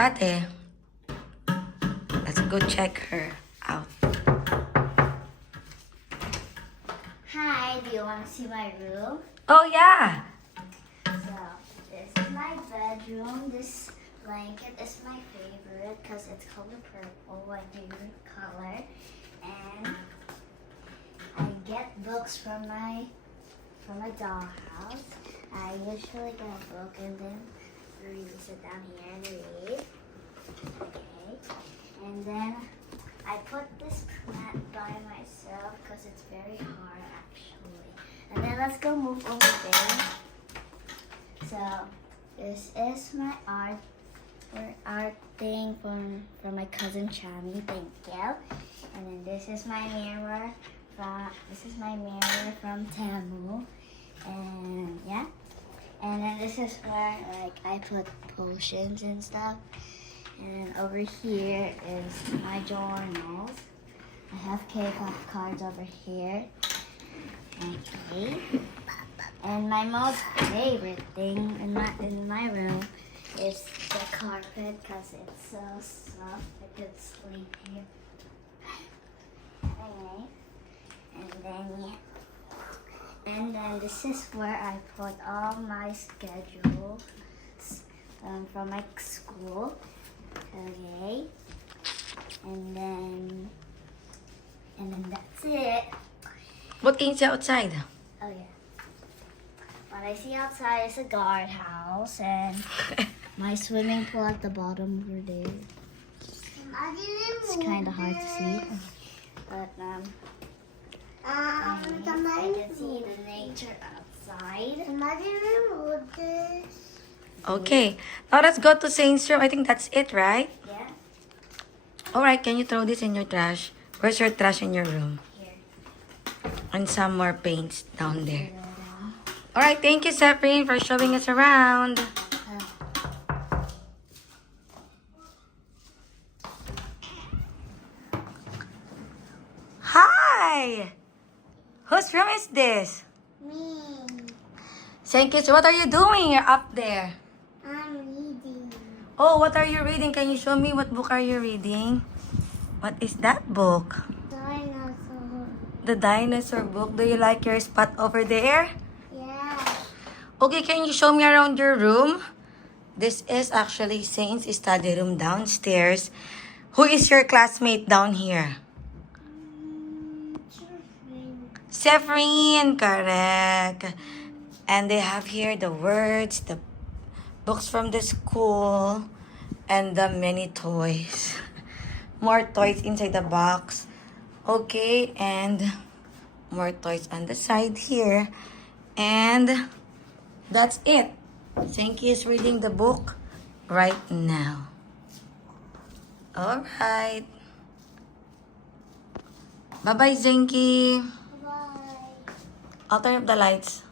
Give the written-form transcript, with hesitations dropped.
ate. Let's go check her out. Hi, do you want to see my room? Oh, yeah. So, this is my bedroom. This blanket is my favorite because it's color purple, my favorite color. And I get books from my dollhouse. I usually get a book and then sit down here and read. Okay. And then I put this plant by myself because it's very hard actually. And then let's go move over there. So this is my art thing from my cousin Chami. Thank you. And then this is my mirror from Tamu. And yeah. And then this is where I put potions and stuff. And then over here is my journals. I have cake cards over here. Okay. And my most favorite thing in my room is the carpet because it's so soft. I could sleep here. Okay. And then this is where I put all my schedules from my school. Okay. And then that's it. What can you see outside? Oh yeah. What I see outside is a guardhouse and my swimming pool at the bottom over there. It's kind of hard to see, but I can see the nature outside. Okay. Now let's go to Saint's room. I think that's it, right? Yeah. Alright, can you throw this in your trash? Where's your trash in your room? Here. And some more paints down there. Alright, thank you, Zephyrin, for showing us around. Hi! Whose room is this? Me. Sankis, what are you doing? You're up there. I'm reading. Oh, what are you reading? Can you show me what book are you reading? What is that book? Dinosaur. The dinosaur book. Do you like your spot over there? Yeah. Okay, can you show me around your room? This is actually Saint's study room downstairs. Who is your classmate down here? Zephyrin, correct. And they have here the words, the books from the school, and the many toys. More toys inside the box. Okay, and more toys on the side here. And that's it. Zenki is reading the book right now. Alright. Bye-bye, Zenki. Bye. I'll turn up the lights.